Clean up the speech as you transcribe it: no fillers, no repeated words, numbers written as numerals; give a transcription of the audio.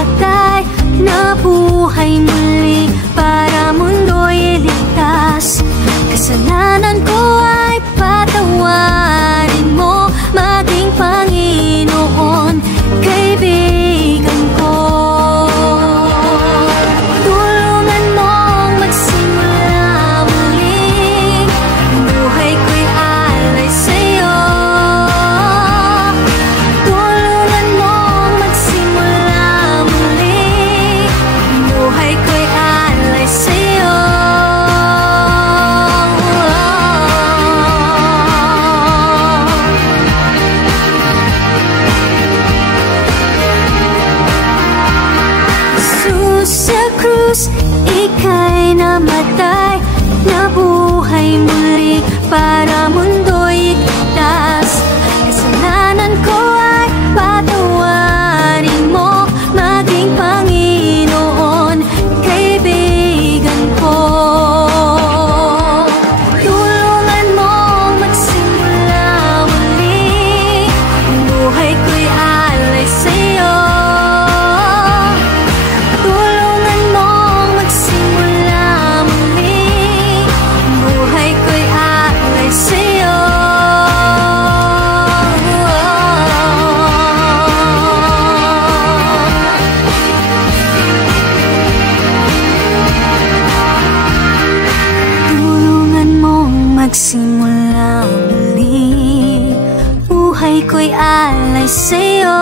namatay, nabuhay muli para mundo'y iligtas. Kasalanan ko ay patawarin mo, maging Panginoon, kaibigan ko. Tulungan mong magsimula muli, buhay ko'y alay sa'yo. Tulungan mong magsimula muli, buhay ko'y alay sa'yo. Sa krus, ika'y namatay, nabuhay muli para mundo'y iligtas. Kasalanan ko ay patawarin mo, maging Panginoon, kaibigan ko. Tulungan mong magsimula muli, buhay ko'y alay sa'yo. Magsimula muli, buhay ko'y alay sa'yo.